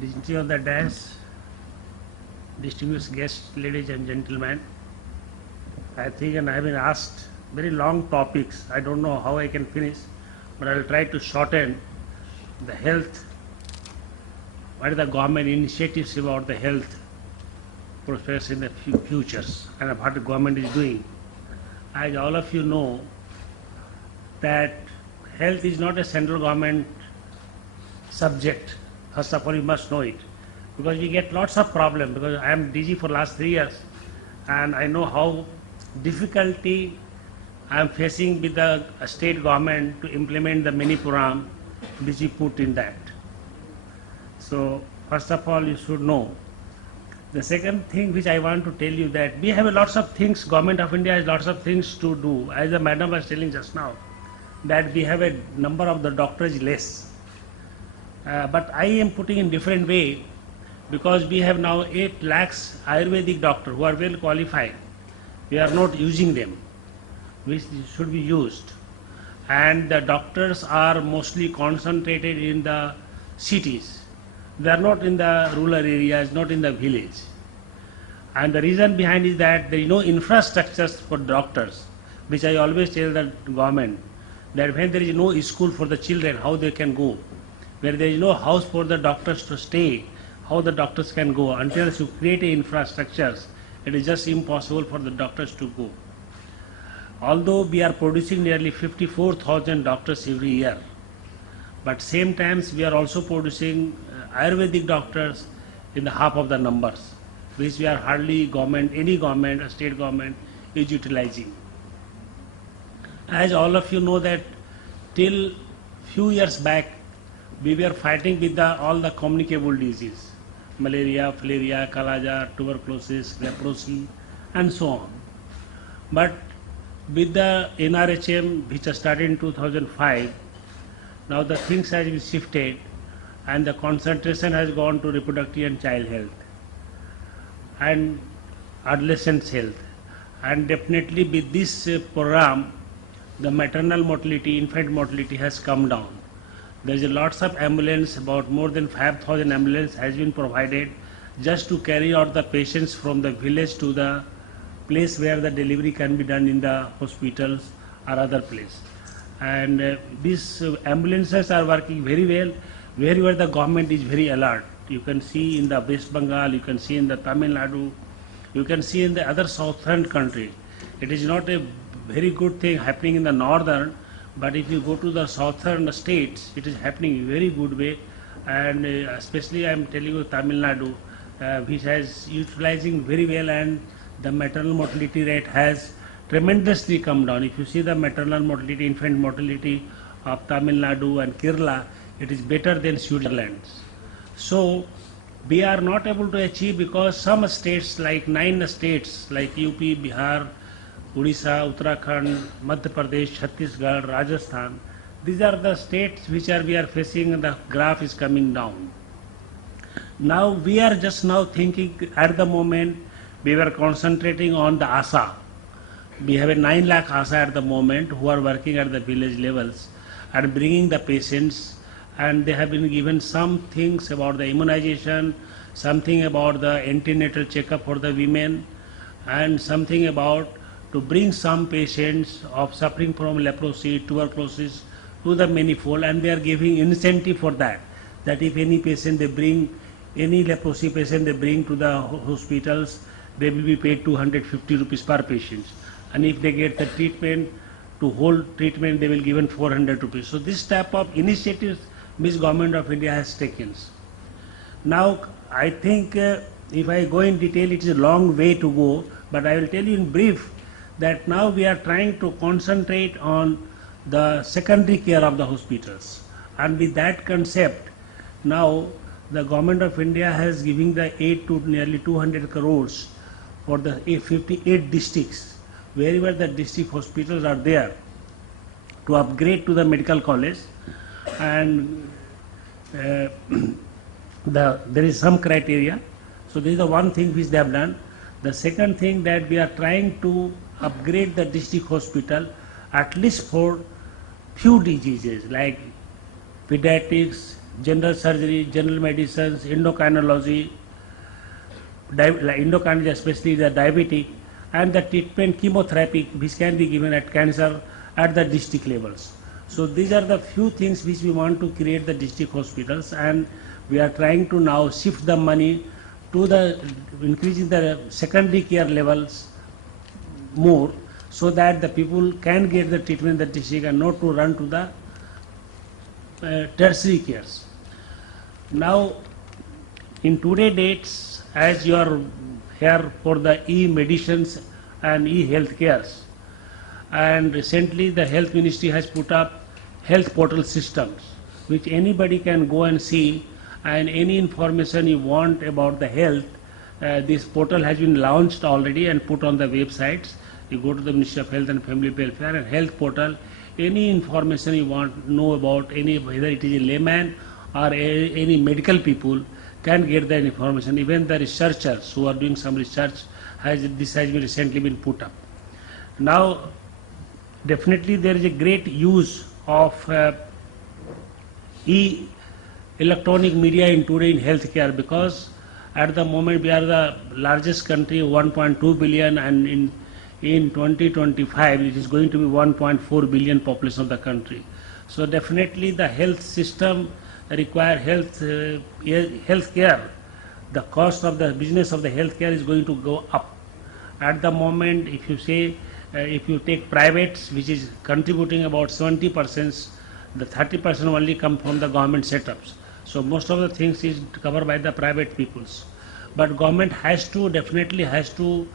Dignity of the desk, distinguished guests, ladies and gentlemen, I think, and I have been asked very long topics. I don't know how I can finish, but I will try to shorten the health. What are the government initiatives about the health prospects in the futures and what the government is doing? As all of you know, that health is not a central government subject. First of all, you must know it, because we get lots of problems. Because I am DG for last 3 years, and I know how difficulty I am facing with the state government to implement the many program which we put in that. So first of all, you should know. The second thing which I want to tell you, that we have a lots of things. Government of India has lots of things to do. As the madam was telling just now, that we have a number of the doctors less. But I am putting in different way, because we have now 8 lakhs ayurvedic doctors who are well qualified. We are not using them, which should be used. And the doctors are mostly concentrated in the cities. They are not in the rural areas, not in the village. And the reason behind is that there is no infrastructures for doctors, which I always tell the government, that when there is no school for the children, how they can go? Where there is no house for the doctors to stay, how the doctors can go? Until you create infrastructures, it is just impossible for the doctors to go. Although we are producing nearly 54,000 doctors every year, but same times we are also producing Ayurvedic doctors in the half of the numbers, which we are hardly any government, state government is utilizing. As all of you know that till few years back, we were fighting with all the communicable diseases, malaria, filariasis, kalajar, tuberculosis, leprosy, and so on. But with the NRHM, which started in 2005, now the things has been shifted, and the concentration has gone to reproductive and child health and adolescent health. And definitely with this program, the maternal mortality, infant mortality has come down. There is lots of ambulance, about more than 5,000 ambulance has been provided just to carry out the patients from the village to the place where the delivery can be done in the hospitals or other place. And these ambulances are working very well wherever the government is very alert. You can see in the West Bengal, you can see in the Tamil Nadu, you can see in the other southern country. It is not a very good thing happening in the northern, but if you go to the southern states, it is happening in very good way. And especially I am telling you Tamil Nadu, which has utilizing very well, and the maternal mortality rate has tremendously come down. If you see the maternal mortality, infant mortality of Tamil Nadu and Kerala, it is better than Switzerland. So we are not able to achieve, because some states, like 9 states like UP, Bihar, Odisha, Uttarakhand, Madhya Pradesh, Chhattisgarh, Rajasthan, these are the states which we are facing, the graph is coming down. Now we are just now thinking, at the moment we were concentrating on the ASA. We have a 9 lakh ASA at the moment who are working at the village levels and bringing the patients, and they have been given some things about the immunization, something about the antenatal checkup for the women, and something about to bring some patients of suffering from leprosy, tuberculosis to the manifold, and they are giving incentive for that. That if any patient they bring, any leprosy patient they bring to the hospitals, they will be paid 250 rupees per patient. And if they get the treatment, to hold treatment, they will given 400 rupees. So this type of initiatives which Government of India has taken. Now I think if I go in detail, it is a long way to go, but I will tell you in brief that now we are trying to concentrate on the secondary care of the hospitals. And with that concept, now the Government of India has given the aid to nearly 200 crores for the 58 districts, wherever the district hospitals are there, to upgrade to the medical college. And there is some criteria. So this is the one thing which they have done. The second thing, that we are trying to upgrade the district hospital at least for few diseases like pediatrics, general surgery, general medicines, endocrinology, endocrinology especially the diabetic, and the treatment chemotherapy which can be given at cancer at the district levels. So these are the few things which we want to create the district hospitals, and we are trying to now shift the money to the increasing the secondary care levels more, so that the people can get the treatment in the district and not to run to the tertiary cares. Now, in today's dates, as you are here for the e-medicines and e-health cares, and recently the health ministry has put up health portal systems which anybody can go and see, and any information you want about the health, this portal has been launched already and put on the websites. You go to the Ministry of Health and Family Welfare and health portal, any information you want to know about any, whether it is a layman or any medical people, can get the information. Even the researchers who are doing some research, this has been recently been put up. Now, definitely there is a great use of electronic media in today in healthcare, because at the moment we are the largest country, 1.2 billion, and in 2025 it is going to be 1.4 billion population of the country. So definitely the health system require healthcare. The cost of the business of the healthcare is going to go up. At the moment, if you say, if you take privates, which is contributing about 70%, the 30% only come from the government setups. So most of the things is covered by the private peoples. But government has to, definitely has to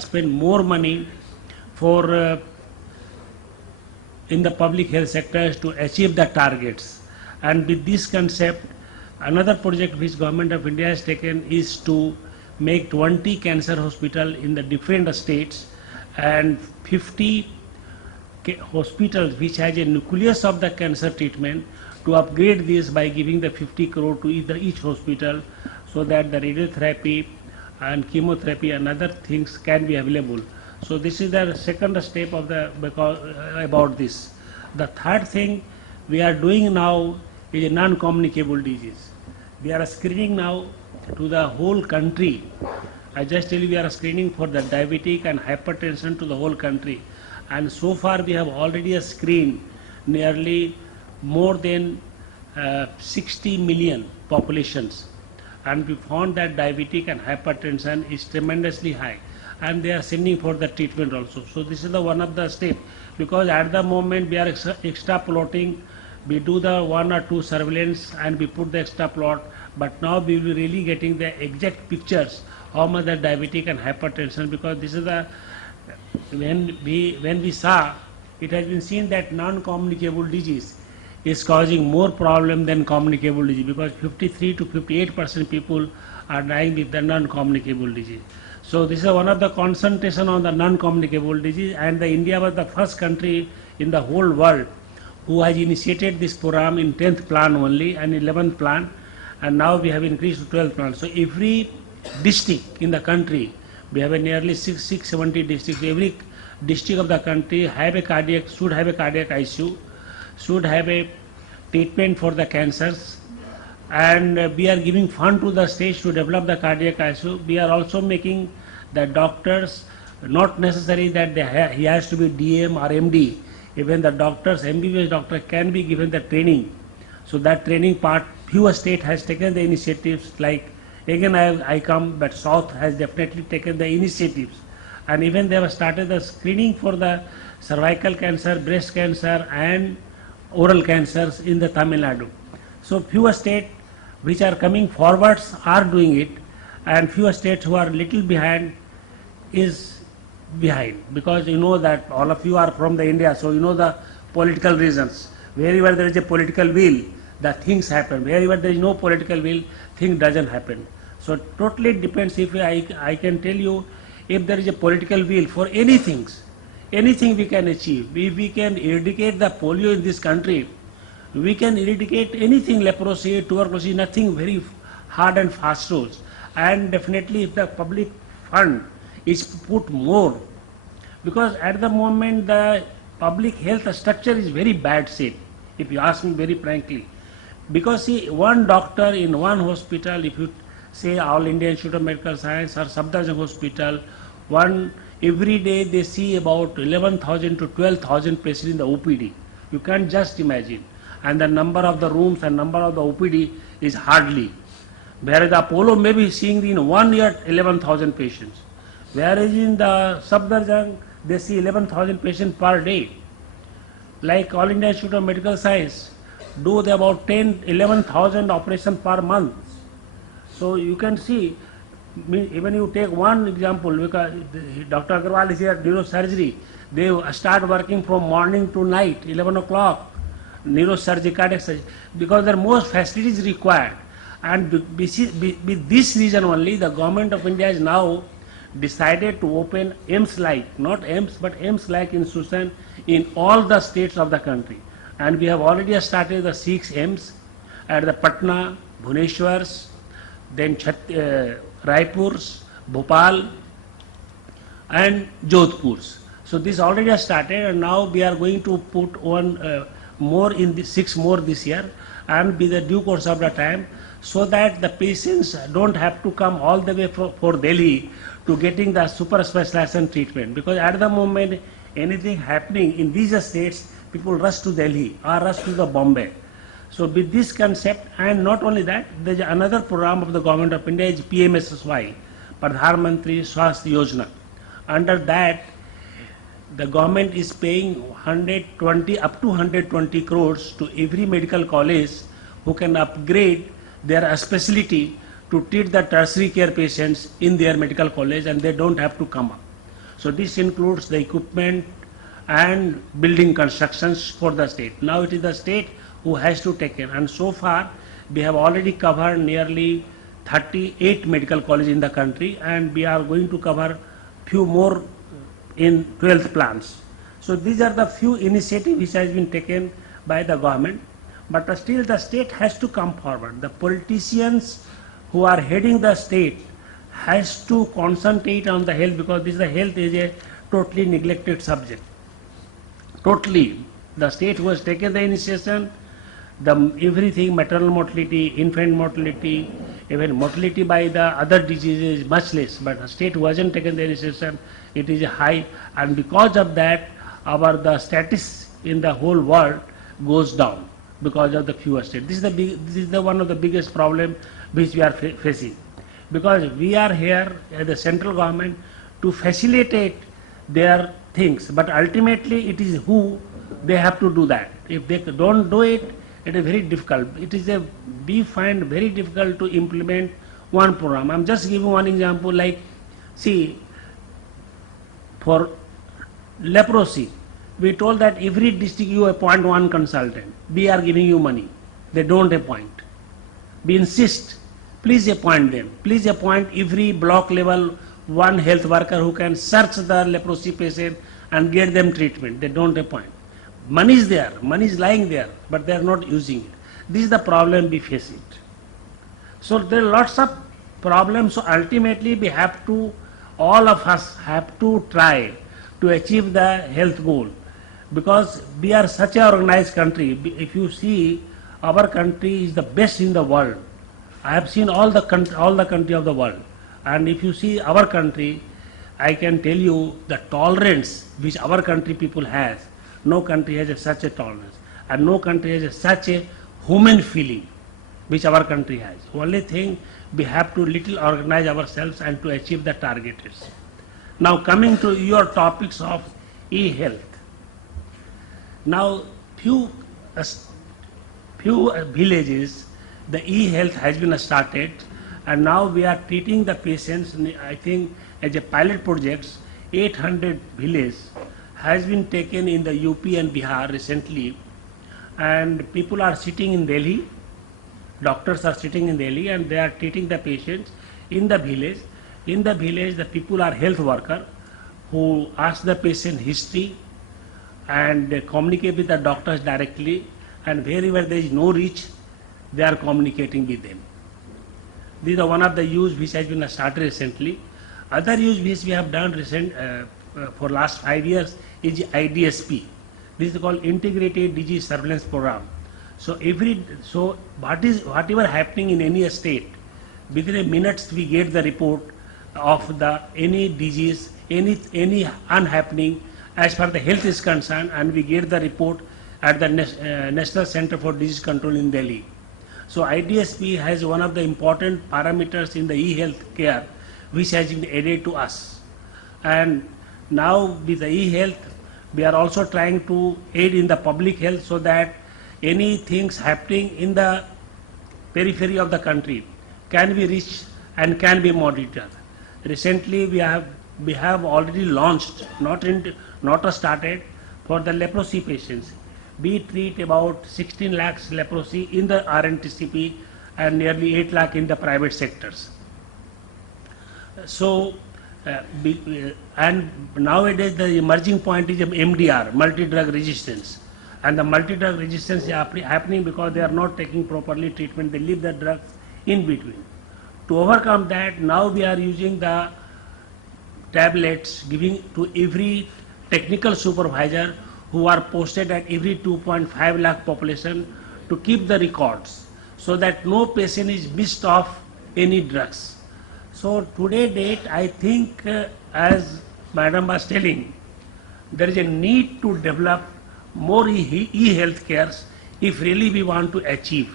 spend more money for in the public health sectors to achieve the targets. And with this concept, another project which Government of India has taken is to make 20 cancer hospitals in the different states and 50 hospitals which has a nucleus of the cancer treatment, to upgrade this by giving the 50 crore to each hospital, so that the radiotherapy and chemotherapy and other things can be available. So this is the second step of the about this. The third thing we are doing now is a non-communicable disease. We are screening now to the whole country. I just tell you, we are screening for the diabetic and hypertension to the whole country, and so far we have already screened nearly more than 60 million populations, and we found that diabetic and hypertension is tremendously high, and they are sending for the treatment also. So this is the one of the steps, because at the moment we are extrapolating, we do the 1 or 2 surveillance and we put the extra plot, but now we will be really getting the exact pictures how much the diabetic and hypertension, because this is the, when we saw, it has been seen that non-communicable disease is causing more problem than communicable disease, because 53 to 58% people are dying with the non-communicable disease. So this is one of the concentration on the non-communicable disease, and the India was the first country in the whole world who has initiated this program in 10th plan only and 11th plan, and now we have increased to 12th plan. So every district in the country, we have a nearly 670 districts. Every district of the country have a cardiac, should have a cardiac ICU, should have a treatment for the cancers, and we are giving fund to the states to develop the cardiac ICU. We are also making the doctors, not necessary that he has to be DM or MD, even the doctors, MBBS doctor can be given the training. So that training part, few state has taken the initiatives, like again I come, but South has definitely taken the initiatives, and even they have started the screening for the cervical cancer, breast cancer and oral cancers in the Tamil Nadu. So few states which are coming forwards are doing it, and few states who are little behind is behind, because you know that all of you are from the India, so you know the political reasons. Wherever there is a political will, the things happen. Wherever there is no political will, thing doesn't happen. So totally depends. If I can tell you, if there is a political will for anything we can achieve. If we can eradicate the polio in this country, we can eradicate anything, leprosy, tuberculosis, nothing very hard and fast rules. And definitely if the public fund is put more, because at the moment the public health structure is very bad shape, if you ask me very frankly. Because see, one doctor in one hospital, if you say All India Institute of Medical Science or Safdarjung Hospital, every day they see about 11,000 to 12,000 patients in the OPD. You can't just imagine. And the number of the rooms and number of the OPD is hardly. Whereas the Apollo may be seeing in 1 year 11,000 patients. Whereas in the Safdarjung, they see 11,000 patients per day. Like All India Institute of Medical Science, do they about 11,000 operations per month. So you can see, even you take one example, because Dr. Agarwal is here at neurosurgery, they start working from morning to night, 11 o'clock, neurosurgery, cardiac surgery, because there are most facilities required. And with this reason only, the government of India has now decided to open AIIMS-like, not AIIMS, but AIIMS-like institution in all the states of the country. And we have already started the 6 AIIMS at the Patna, Bhubaneswar, then Raipur, Bhopal and Jodhpur. So this already has started, and now we are going to put one more in the 6 more this year, and with the due course of the time, so that the patients don't have to come all the way for Delhi to getting the super specialization treatment. Because at the moment anything happening in these states, people rush to Delhi or rush to the Bombay. So with this concept, and not only that, there is another program of the government of India is PMSSY, Pradhan Mantri Swasthya Yojana. Under that, the government is paying 120 up to 120 crores to every medical college who can upgrade their specialty to treat the tertiary care patients in their medical college, and they don't have to come up. So this includes the equipment and building constructions for the state. Now it is the state who has to take care, and so far we have already covered nearly 38 medical colleges in the country, and we are going to cover few more in 12th plans. So these are the few initiatives which has been taken by the government, but still the state has to come forward. The politicians who are heading the state has to concentrate on the health, because this the health is a totally neglected subject. Totally, the state who has taken the initiation, everything, maternal mortality, infant mortality, even mortality by the other diseases is much less, but the state who hasn't taken the initiation, it is high, and because of that, the status in the whole world goes down because of the fewer states. This is the one of the biggest problem which we are facing, because we are here as the central government to facilitate their things, but ultimately it is who they have to do that. If they don't do it, it is very difficult. We find very difficult to implement one program. I'm just giving one example, like, see, for leprosy, we told that every district you appoint one consultant. We are giving you money. They don't appoint. We insist, please appoint them. Please appoint every block level one health worker who can search the leprosy patient and get them treatment. They don't appoint. Money is there, money is lying there, but they are not using it. This is the problem we face it. So there are lots of problems. So ultimately we have to, all of us have to try to achieve the health goal, because we are such an organized country. If you see, our country is the best in the world. I have seen all the country of the world, and if you see our country, I can tell you the tolerance which our country people has. No country has such a tolerance, and no country has such a human feeling which our country has. Only thing, we have to little organize ourselves and to achieve the targets. Now coming to your topics of e-health. Now few villages, the e-health has been started, and now we are treating the patients, I think as a pilot project, 800 villages has been taken in the UP and Bihar recently, and people are sitting in Delhi, doctors are sitting in Delhi, and they are treating the patients in the village. In the village, the people are health worker who ask the patient history and they communicate with the doctors directly, and wherever there is no reach, they are communicating with them. This is one of the use which has been started recently. Other use which we have done for last 5 years is IDSP. This is called Integrated Disease Surveillance Program. So whatever happening in any state, within a minutes we get the report of the any disease, any unhappening as far the health is concerned, and we get the report at the National Center for Disease Control in Delhi. So IDSP has one of the important parameters in the e-health care which has been added to us. And now with the e-health, we are also trying to aid in the public health so that any things happening in the periphery of the country can be reached and can be monitored. Recently we have already launched, not started, for the leprosy patients. We treat about 16 lakhs leprosy in the RNTCP and nearly 8 lakh in the private sectors. So, and nowadays the emerging point is MDR, multi-drug resistance. And the multi-drug resistance is happening because they are not taking properly treatment, they leave the drugs in between. To overcome that, now we are using the tablets, giving to every technical supervisor who are posted at every 2.5 lakh population to keep the records so that no patient is missed off any drugs. So today date, I think as Madam was telling, there is a need to develop more e-health cares if really we want to achieve,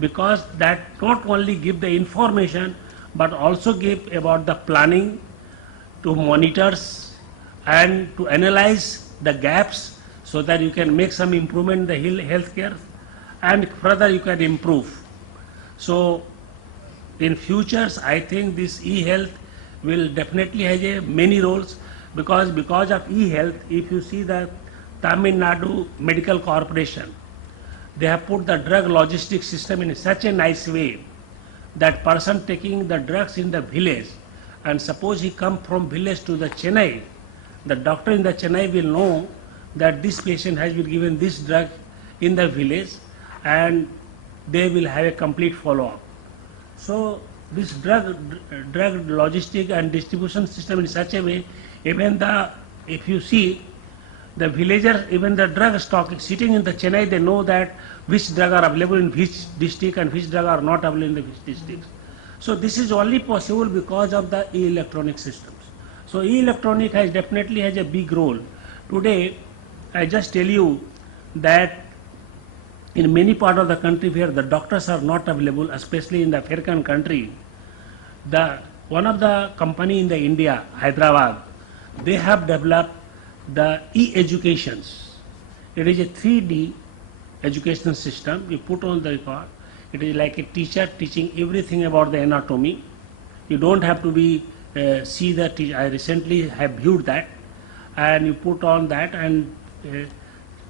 because that not only give the information but also give about the planning to monitors and to analyze the gaps so that you can make some improvement in the health care and further you can improve. So in futures, I think this e-health will definitely have many roles, because of e-health, if you see the Tamil Nadu Medical Corporation, they have put the drug logistics system in such a nice way that person taking the drugs in the village, and suppose he come from village to the Chennai, the doctor in the Chennai will know that this patient has been given this drug in the village, and they will have a complete follow-up. So this drug logistic and distribution system in such a way, even if you see the villagers, even the drug stock sitting in the Chennai, they know that which drug are available in which district and which drug are not available in the which districts. So this is only possible because of the e-electronic systems. So e-electronic definitely has a big role. Today, I just tell you that in many parts of the country where the doctors are not available, especially in the African country, one of the company in the India, Hyderabad, they have developed the e-educations. It is a 3D educational system. We put on the record. It is like a teacher teaching everything about the anatomy. You don't have to see the teacher. I recently have viewed that, and you put on that, and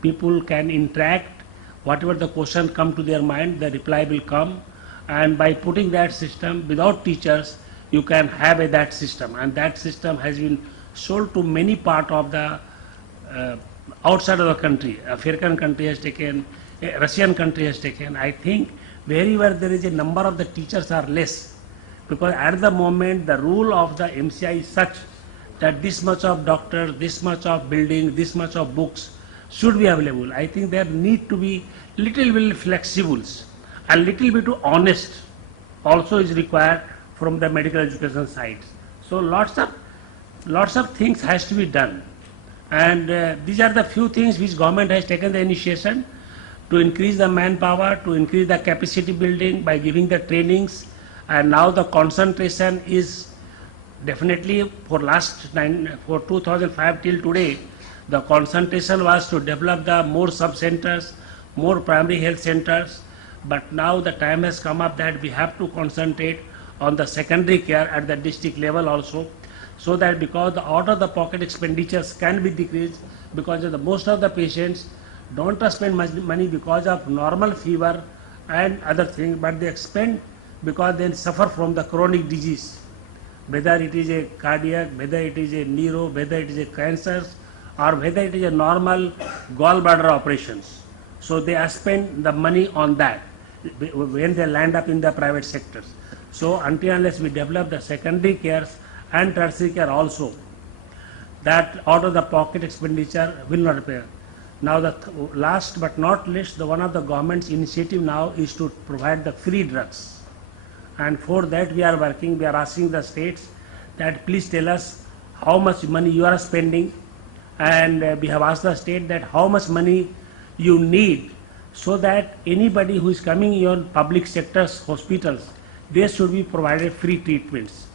people can interact. Whatever the question come to their mind, the reply will come, and by putting that system without teachers, you can have that system, and that system has been sold to many part of the outside of the country. African country has taken, Russian country has taken. I think wherever there is a number of the teachers are less, because at the moment the rule of the MCI is such that this much of doctors, this much of building, this much of books should be available. I think there need to be little bit flexible and little bit honest also is required from the medical education side. So lots of things has to be done, and these are the few things which government has taken the initiation to increase the manpower, to increase the capacity building by giving the trainings, and now the concentration is definitely for 2005 till today, the concentration was to develop the more sub-centers, more primary health centers, but now the time has come up that we have to concentrate on the secondary care at the district level also, so that because the out-of-the-pocket expenditures can be decreased, because most of the patients don't spend much money because of normal fever and other things, but they spend because they suffer from the chronic disease, whether it is a cardiac, whether it is a neuro, whether it is a cancer, or whether it is a normal gallbladder operations. So they spend the money on that when they land up in the private sectors. So until unless we develop the secondary cares and tertiary care also, that out of the pocket expenditure will not appear. Now the last but not least, the one of the government's initiative now is to provide the free drugs. And for that we are working, we are asking the states that please tell us how much money you are spending, and we have asked the state that how much money you need, so that anybody who is coming in your public sectors, hospitals, they should be provided free treatments.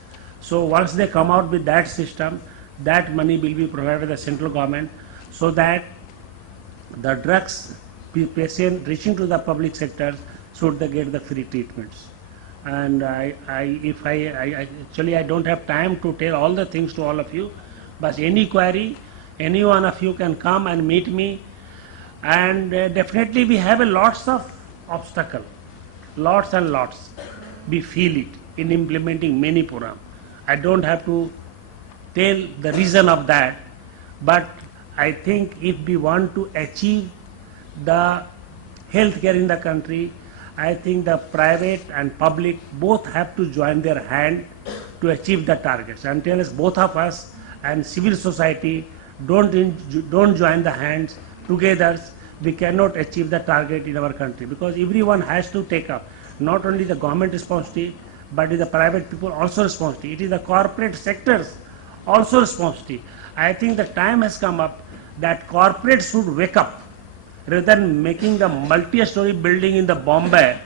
So once they come out with that system, that money will be provided by the central government, so that the drugs patient reaching to the public sectors should they get the free treatments. And actually I don't have time to tell all the things to all of you, but any query, any one of you can come and meet me, and definitely we have a lots of obstacle, lots and lots. We feel it in implementing many programs. I don't have to tell the reason of that, but I think if we want to achieve the healthcare in the country, I think the private and public both have to join their hand to achieve the targets. Until both of us and civil society don't join the hands together, we cannot achieve the target in our country, because everyone has to take up, not only the government responsibility, but the private people also responsibility. It is the corporate sectors also responsibility. I think the time has come up that corporates should wake up. Rather than making the multi-story building in the Bombay,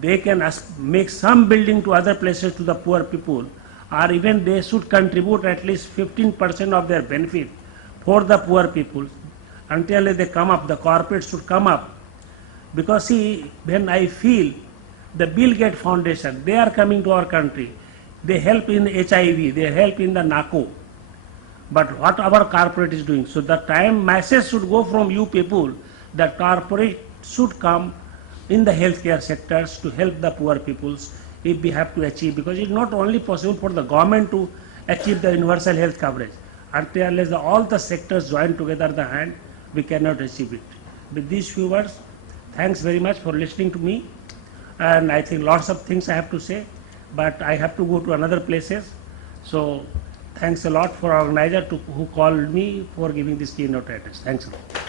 they can make some building to other places to the poor people, or even they should contribute at least 15% of their benefit for the poor people. Until they come up, the corporates should come up. Because see, when I feel the Bill Gates Foundation, they are coming to our country, they help in HIV, they help in the NACO. But what our corporate is doing? So the time message should go from you people that corporate should come in the healthcare sectors to help the poor peoples if we have to achieve, because it's not only possible for the government to achieve the universal health coverage. Unless all the sectors join together the hand, we cannot achieve it. With these few words, thanks very much for listening to me, and I think lots of things I have to say, but I have to go to another places. So thanks a lot for organizer who called me for giving this keynote address. Thanks a lot.